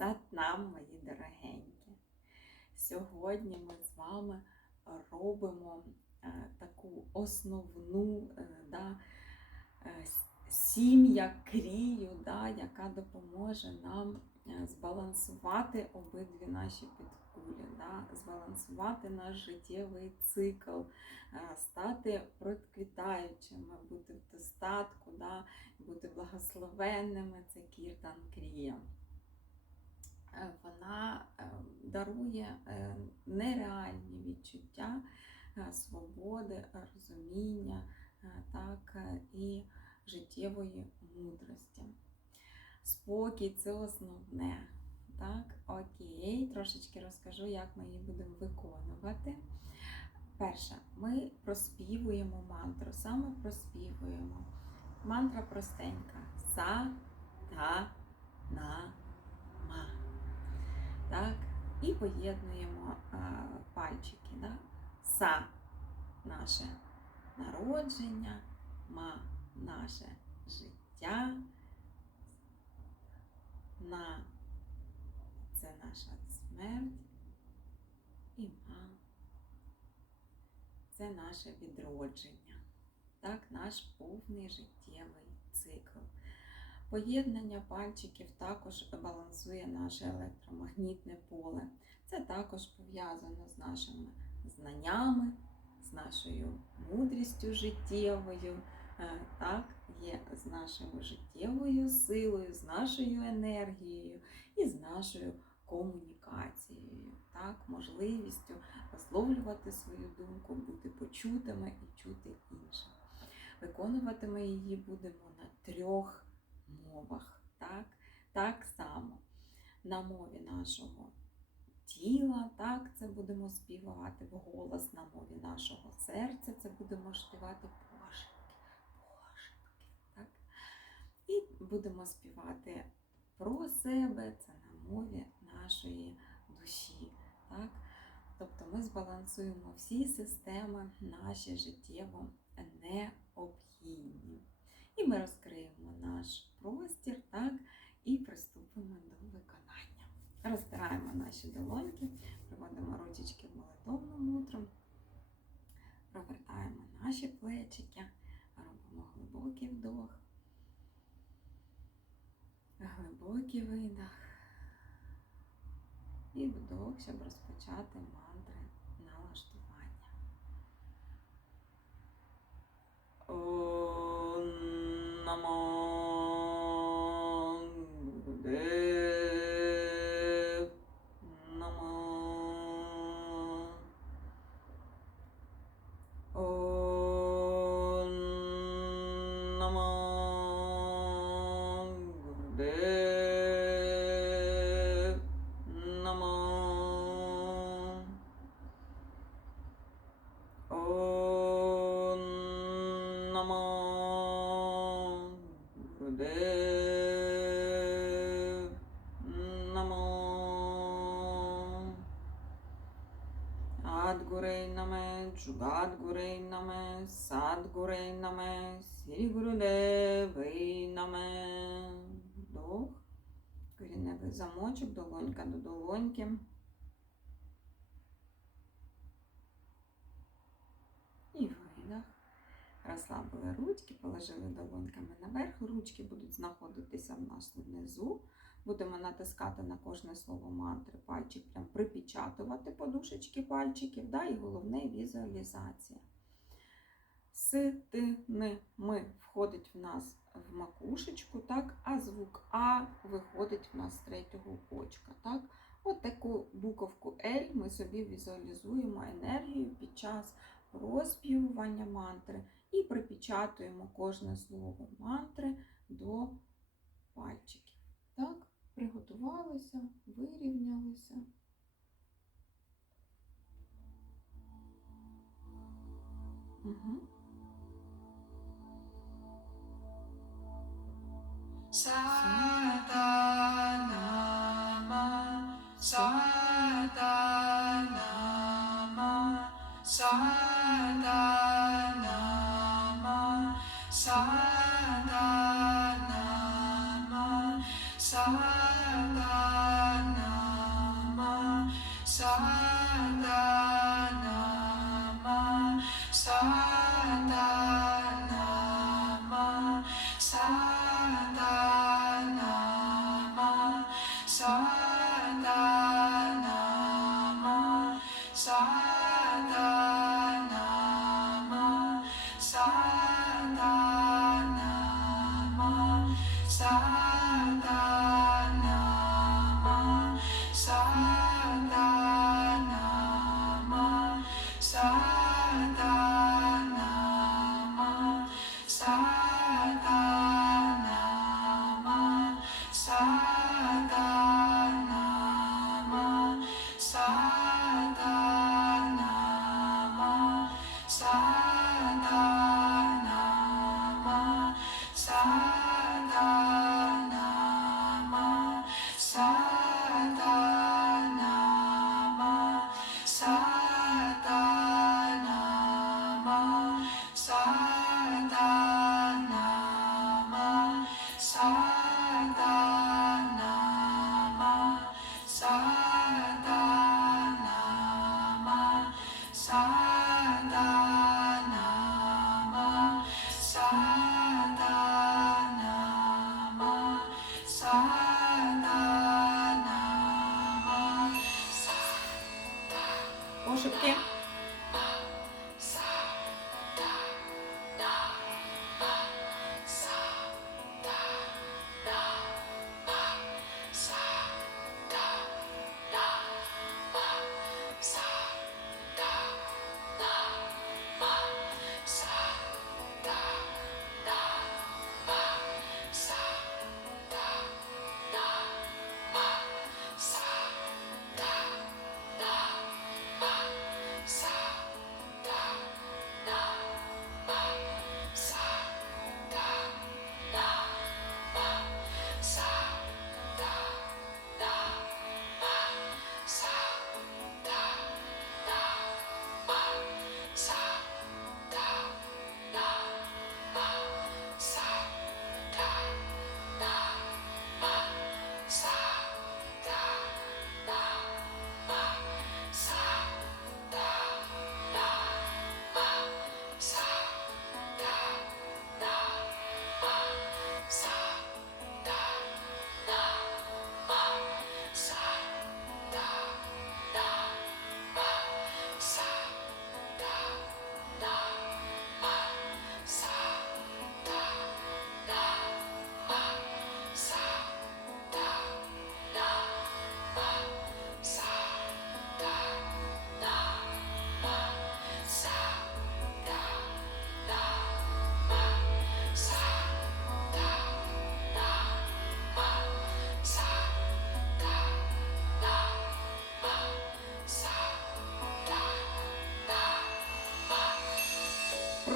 Сатнам, мої дорогенькі. Сьогодні ми з вами робимо е, таку основну е, да, е, сім'я крію, да, яка допоможе нам збалансувати обидві наші підкулі, да, збалансувати наш життєвий цикл, стати процвітаючими, бути в достатку, да, бути благословенними. Це кіртан крія. Е, Вона е, дарує е, нереальні відчуття свободи, розуміння так, і життєвої мудрості. Спокій це основне. Так, окей, трошечки розкажу, як ми її будемо виконувати. Перше, ми проспівуємо мантру, саме проспівуємо. Мантра простенька. Са, та, на. Так? І поєднуємо а, пальчики. Да? Са наше народження, ма наше життя, на це наша смерть, і ма це наше відродження. Так, наш повний життєвий цикл. Поєднання пальчиків також балансує наше електромагнітне поле. Це також пов'язано з нашими знаннями, з нашою мудрістю життєвою, е, так, є з нашою життєвою силою, з нашою енергією і з нашою комунікацією, так, можливістю висловлювати свою думку, бути почутими і чути інших. Виконувати ми її будемо на трьох мовах. Так, так само на мові нашого тіла, так, це будемо співати вголос, на мові нашого серця це будемо співати пошепки, пошепки. Так? І будемо співати про себе, це на мові нашої душі. Так? Тобто ми збалансуємо всі системи наші життєво необхідні. І ми розкриємо наш простір, так, і приступимо до виконання. Розтираємо наші долоньки, приводимо ручечки в молитовну мудру, провертаємо наші плечики, робимо глибокий вдох, глибокий видох і вдох, щоб розпочати мантри налаштування. Ом Namo. Адгурей наме, Джугадгурей наме, Садгурей наме, Сірі Гурудевей наме. Вдох. Коріневий замочок, долонька до долоньки. І видох. Розслабили ручки, положили долоньками наверх. Ручки будуть знаходитися в нас внизу. Будемо натискати на кожне слово мантри, пальчик прям припечатувати подушечки пальчиків. Да? І головне візуалізація. Ситини ми входить в нас в макушечку, так? а звук А виходить в нас з третього очка. Так? От таку буковку L ми собі візуалізуємо енергію під час розпівування мантри і припечатуємо кожне слово мантри до пальчиків. Так, приготувалися, вирівнялися. Угу. Satanama, Satanama, Satanama, side. 吃不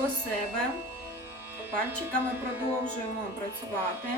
Про себе. Пальчиками продовжуємо працювати.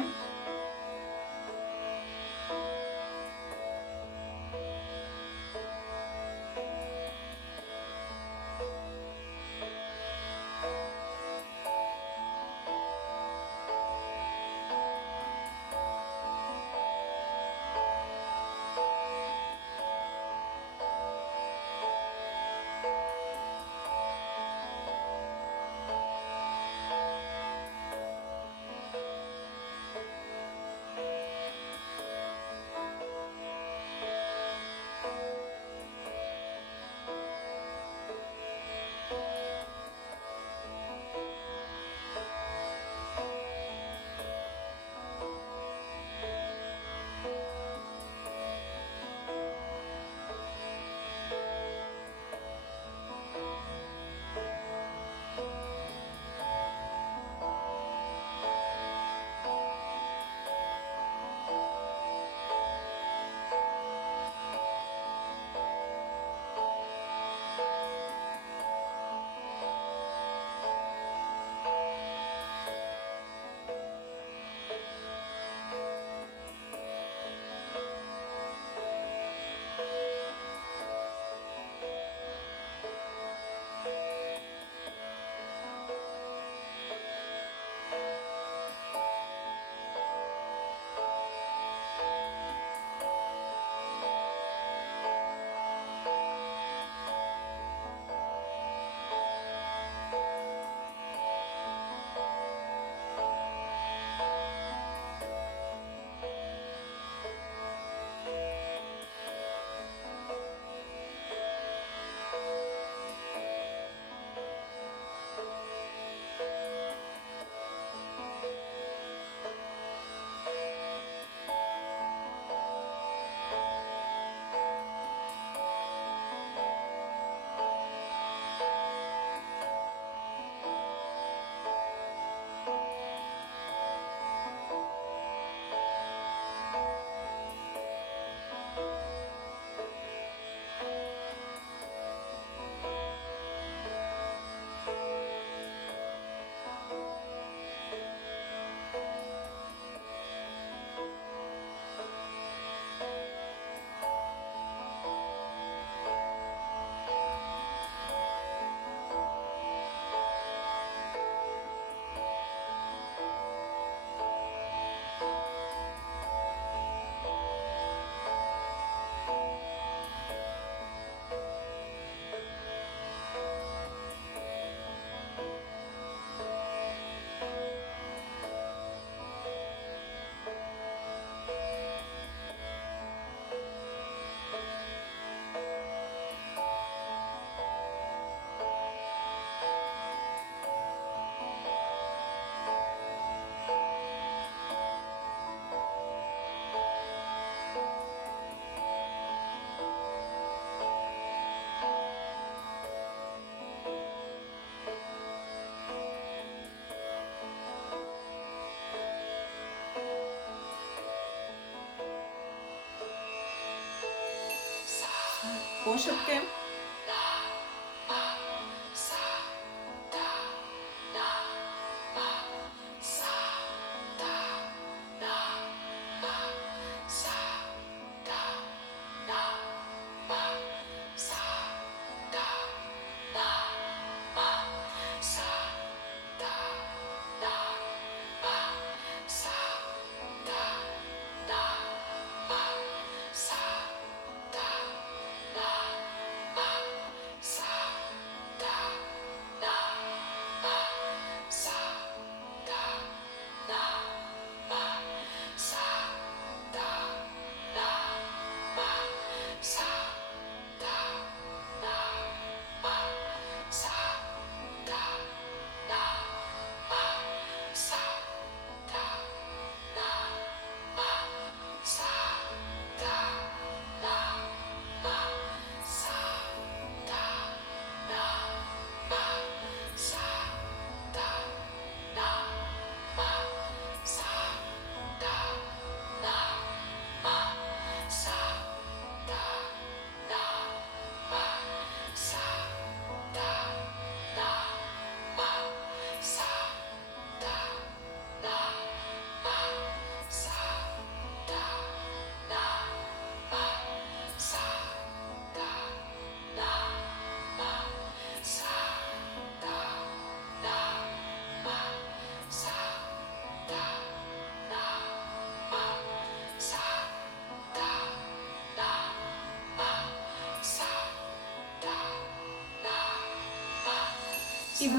होऊ शकते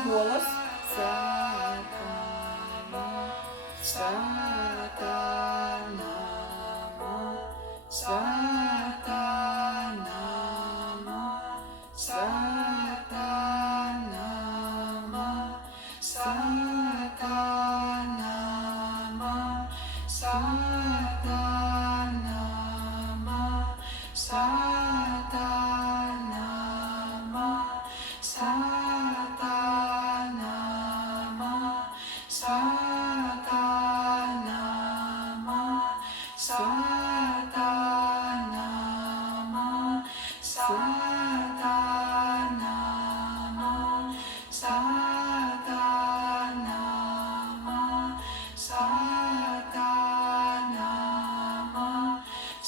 我了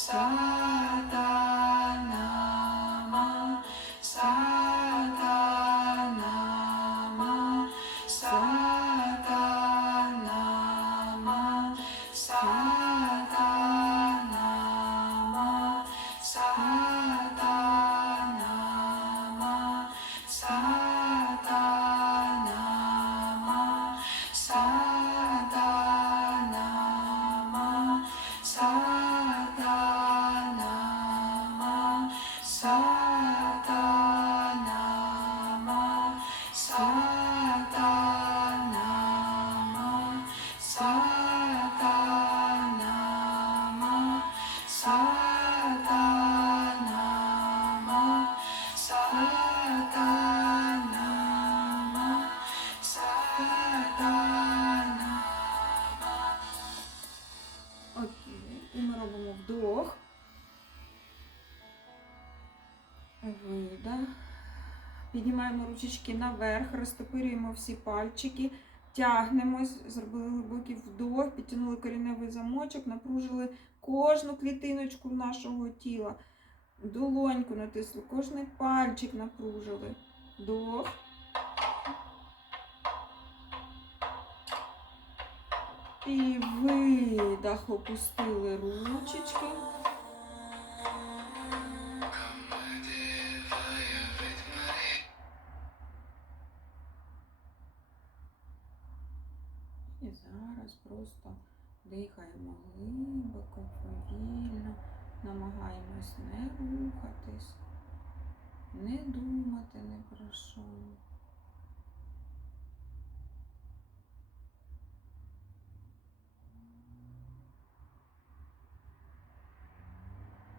Tchau. Піднімаємо ручечки наверх, розтопирюємо всі пальчики, тягнемось, зробили глибокий вдох, підтягнули коріневий замочок, напружили кожну клітиночку нашого тіла. Долоньку натисли, кожний пальчик напружили. Вдох. І видох, опустили ручечки. Дихаємо глибоко, повільно, намагаємось не рухатись, не думати не про що.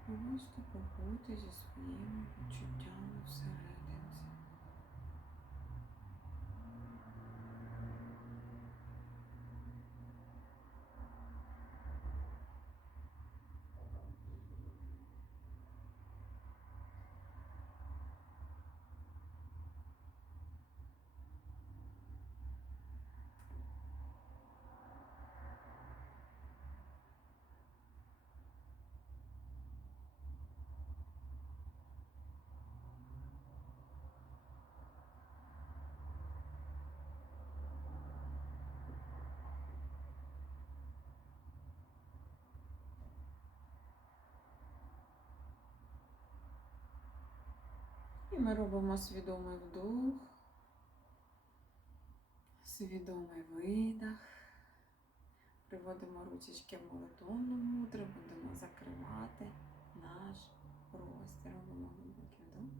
Просто побути зі своїми почуттями всерединці. Ми робимо свідомий вдох, свідомий видах. Приводимо ручечки в молитовну мудру, будемо закривати наш простір. Робимо глибокий вдох.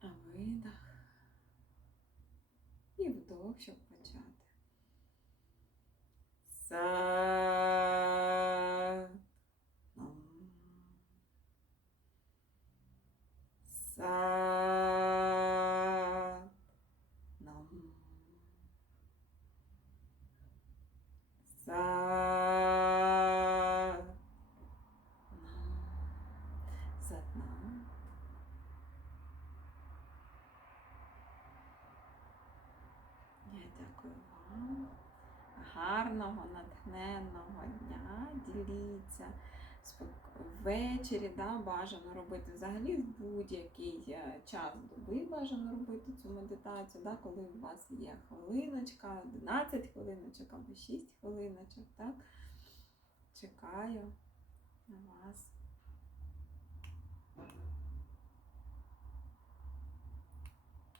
А видах. І вдох, щоб почати. Са. Нам. Я дякую вам. Гарного, натхненного дня. Діліться. Ввечері да, бажано робити взагалі в будь-який е, час доби бажано робити цю медитацію, да, коли у вас є хвилиночка, 11 хвилиночок або 6 хвилиночок. Так? Чекаю на вас.